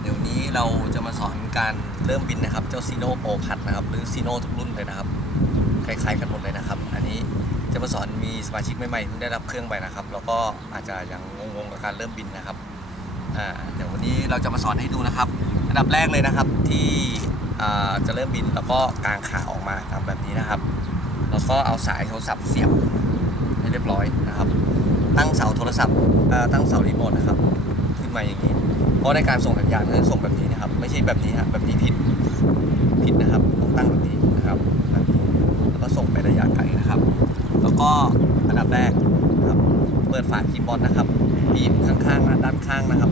เดี๋ยวนี้เราจะมาสอนการเริ่มบินนะครับ เจ้าซีโนโปรพัดนะครับ หรือซีโนทุกรุ่นเลยนะครับ คล้ายๆกันหมดเลยนะครับ อันนี้จะมาสอนมีสมาชิกใหม่ๆเพิ่งได้รับเครื่องไปนะครับ แล้วก็อาจจะยังงงๆกับการเริ่มบินนะครับอ่าเดี๋ยววันนี้เราจะมาสอนให้ดูนะครับ อันดับแรกเลยนะครับที่จะเริ่มบินแล้วก็กางขาออกมาทำแบบนี้นะครับ แล้วก็เอาสายโทรศัพท์เสียบให้เรียบร้อยนะครับ ตั้งเสาโทรศัพท์ตั้งเสารีโมทนะครับ ขึ้นมาอย่างนี้ เพราะในการส่งสัญญาณก็จะส่งแบบนี้นะครับ ไม่ใช่แบบนี้ฮะแบบนี้ผิดผิดนะครับต้องตั้งแบบนี้นะครับแบบนี้แล้วก็ส่งไประยะไกลนะครับ แล้วก็อันดับแรกครับเปิดฝาคีย์บอร์ดนะครับบีบข้างๆนะด้านข้างนะครับ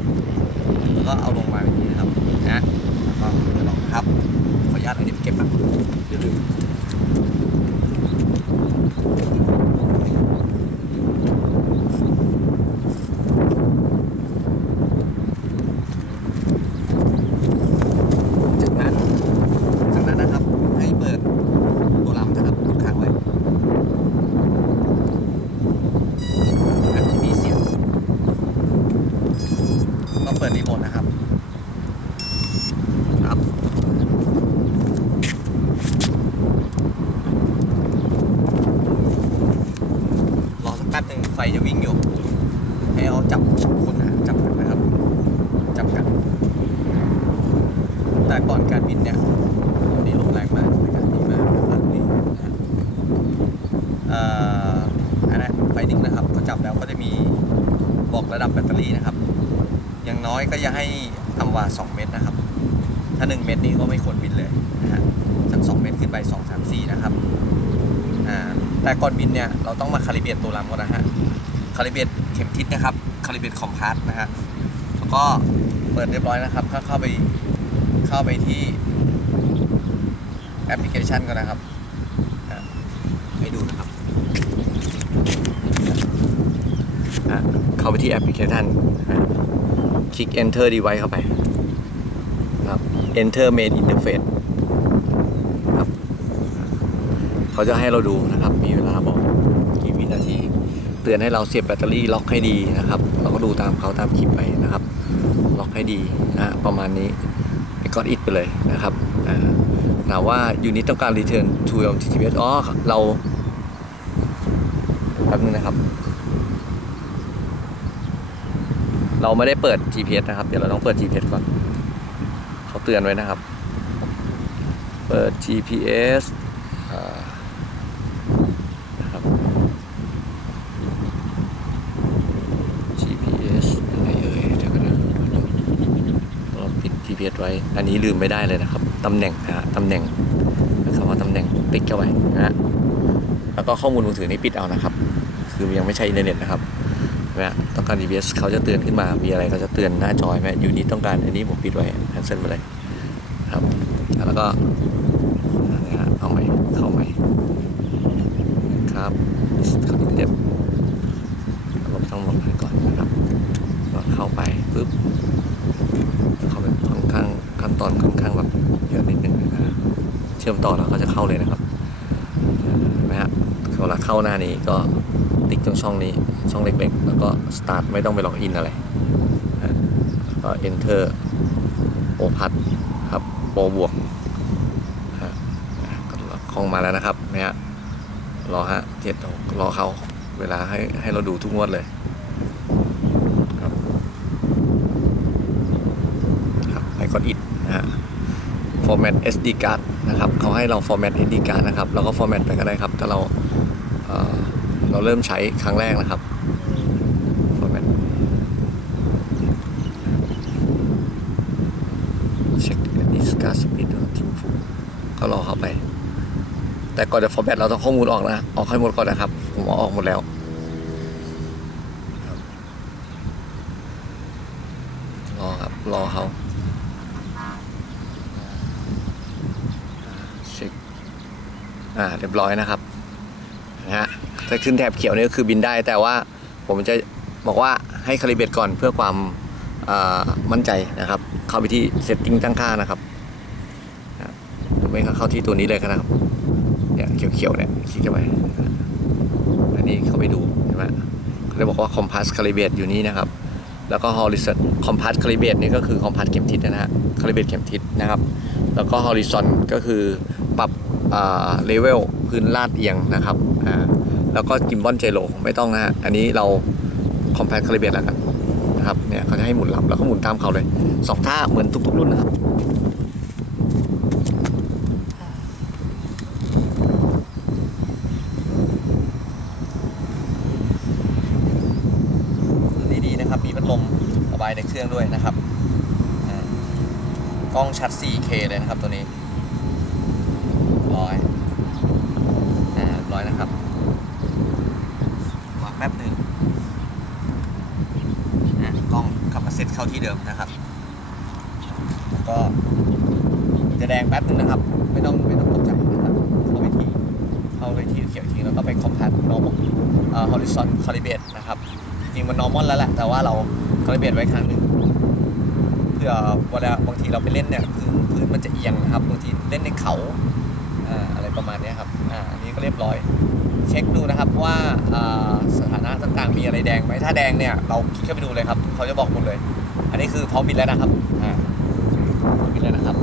แล้วก็เอาลงมาแบบนี้นะครับนะแล้วก็เปิดออกนะครับขออนุญาตอันนี้เก็บนะเดี๋ยวลืม จากนั้น จากนั้นนะครับ ให้เปิดตัวลำนะครับกดค้างไว้แบบที่มีเสียงก็เปิดรีโมทนะครับ ครับ รอสักแป๊บหนึ่งไฟจะวิ่งอยู่ ให้เขาจับคนนะจับกันนะครับ จับกัน แต่ ก่อนการบินเนี่ยวันนี้ลมแรงมากอากาศดีมากแบบนี้นะฮะอ่ออันนั้นไฟนิ่งนะครับเขาจับแล้วก็จะมีบอกระดับแบตเตอรี่นะครับ อย่างน้อยก็อย่าให้ต่ำกว่า 2 เมตรนะครับ ถ้า 1 เมตรนี่ก็ไม่ควรบินเลยนะฮะสัก2 เมตรขึ้นไป 2 3 4 นะครับแต่ก่อนบินเนี่ยเราต้องมาคาลิเบรตตัวลำก่อนนะฮะคาลิเบรตเข็มทิศนะครับคาลิเบรตคอมพาสนะฮะแล้วก็เปิดเรียบร้อยนะครับก็เข้าไป เข้าไปที่แอปพลิเคชันก่อนนะครับ ให้ดูนะครับ เข้าไปที่แอปพลิเคชัน คลิก enter device เข้าไปครับ enter main interface ครับเขาจะให้เราดูนะครับ มีเวลาบอกกี่วินาที เตือนให้เราเสียบแบตเตอรี่ล็อกให้ดีนะครับ เราก็ดูตามเขาตามคลิปไปนะครับ ล็อกให้ดีนะฮะประมาณนี้ ก้อนอิดไปเลยนะครับถามว่ายูนิตต้องการ return to your TTPS อ๋อเราแป๊บนึงนะครับ เราไม่ได้เปิด GPS นะครับ เดี๋ยวเราต้องเปิด GPS ก่อน เขาเตือนไว้นะครับ เปิด GPS อ่านะครับ GPS ยังไงเอ่ยเดี๋ยวกันนะ เรา ปิดไว้ อันนี้ลืมไม่ได้เลยนะครับตำแหน่งนะฮะตำแหน่งคำว่าตำแหน่งติ๊กเข้าไว้นะฮะแล้วก็ข้อมูลมือถือนี่ปิดเอานะครับ คือยังไม่ใช่อินเทอร์เน็ตนะครับนะต้องการ GPS เขาจะเตือนขึ้นมา มีอะไรเขาจะเตือนหน้าจอยไหมยูนิตต้องการอันนี้ผมปิดไว้แคนเซิลไปเลยครับ แล้วก็นะฮะเอาใหม่เข้าใหม่ครับเข้าที่เต็มลบทั้งหมดไปก่อนนะครับก็เข้าไปปุ๊บ เขาเป็นค่อนข้างขั้นตอนค่อนข้างแบบเยอะนิดนึงนะเชื่อม ต่อแล้วก็จะเข้าเลยนะครับเห็นไหมฮะเวลาเข้าหน้านี้ก็ติ๊กตรงช่องนี้ช่องเล็กๆ แล้วก็ start ไม่ต้องไปล็อกอินอะไรนะแล้วก็ enter โอพัดครับโปรบวกฮะก็คล่องมาแล้วนะครับนไหมฮะรอฮะเจ็ดรอเขาเวลาให้ให้เราดูทุกงวดเลยครับไอคอนอิดนะฮะ format SD card นะครับเขาให้เรา format SD card นะครับเราก็ format ไปก็ได้ครับ ถ้าเราเเราเริ่มใช้ครั้งแรกนะครับ format เช็ค SD card speed ทิ้งฟูก็รอเข้าไป แต่ก่อนจะ format เราต้องข้อมูลออกนะ ออกให้หมดก่อนนะครับ ผมอออกหมดแล้วรอครับ รอเขา เช็ค อ่าเรียบร้อยนะครับนะฮะถ้าขึ้นแถบเขียวนี่ก็คือบินได้ แต่ว่าผมจะบอกว่าให้คาลิเบตก่อนเพื่อความมั่นใจนะครับ เข้าไปที่เซตติ้งตั้งค่านะครับนะหรือไม่ก็เข้าที่ตัวนี้เลยก็ได้ครับเนี่ยเขียวๆเนี่ยคลิกเข้าไปอันนี้เข้าไปดูเห็นไหมเขาจะบอกว่า compass calibrate อยู่นี่นะครับ แล้วก็ horizon compass calibrate นี่ก็คือ compass เข็มทิศนะฮะ calibrate เข็มทิศนะครับ แล้วก็ horizon ก็คือ ปรับอ่า level พื้นลาดเอียงนะครับแล้วก็ gimbal gyro ไม่ต้องนะฮะอันนี้เรา compass calibrate แล้วกันนะครับเนี่ยเขาจะให้หมุนลำแล้วก็หมุนตามเขาเลยสองท่าเหมือนทุกๆรุ่นนะครับดีๆนะครับมีพัดลมระบายในเครื่องด้วยนะครับกล้องชัด 4K เลยนะครับตัวนี้ ร้อยอ่าร้อยนะครับวางแป๊บหนึ่งอะกล้องกลับมา เซตเข้าที่เดิมนะครับก็จะแดงแป๊บหนึงนะครับ ไม่ต้องไม่ต้องตกใจนะครับเข้าไปที่เข้าไปที่เขียวทีแล้วก็ไป compact normal อ่า horizon calibrate นะครับจริงมัน normal แล้วแหละแต่ว่าเรา calibrate ไว้ครั้งหนึ่งเพื่อเวลาบางทีเราไปเล่นเนี่ยพื้นพื้นมันจะเอียงนะครับบางทีเล่นในเขาอ่าอะไรประมาณนี้ครับอ่าอันนี้ก็เรียบร้อย ช็คดูนะครับว่าอ่าสถานะต่างๆมีอะไรแดงไหมถ้าแดงเนี่ยเราคลิกเข้าไปดูเลยครับเขาจะบอกหมดเลย อันนี้คือพร้อมบินแล้วนะครับอ่าพร้อมบินแล้วนะครับ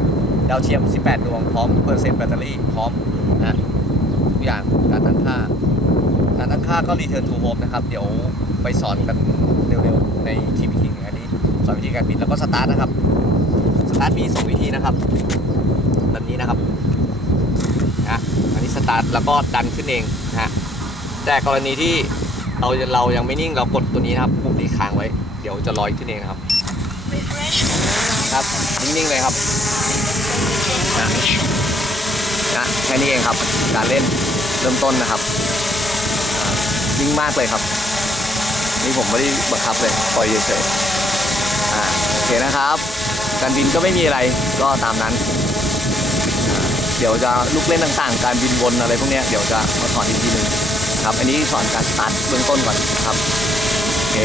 ดาวเทียม 18 ดวงพร้อมเปอร์เซ็นต์แบตเตอรี่พร้อมนะทุกอย่างการตั้งค่าการตั้งค่าก็ Return to Home นะครับ เดี๋ยวไปสอนกันเร็วๆในคลิปอีกทีหนึงอันนี้สอนวิธีการบินแล้วก็สตาร์ทนะครับสตาร์ทมีสองวิธีนะครับ แบบนี้นะครับ นะอันนี้สตาร์ทแล้วก็ดันขึ้นเองนะฮะแต่กรณีที่เราเรายังไม่นิ่งเรากดตัวนี้นะครับปุ่มนี้ค้างไว้ เดี๋ยวจะลอยขึ้นเองครับ ครับนิ่งๆเลยครับนะนะแค่นี้เองครับ การเล่นเริ่มต้นนะครับนิ่งมากเลยครับ นี่ผมไม่ได้บังคับเลยปล่อยเฉยๆอ่าโอเคนะครับ การบินก็ไม่มีอะไรก็ตามนั้น เดี๋ยวจะลูกเล่นต่างๆ การบินวนอะไรพวกนี้เดี๋ยวจะมาสอนอีกทีหนึ่งครับ อันนี้สอนการตัดเบื้องต้นก่อนครับ โอเค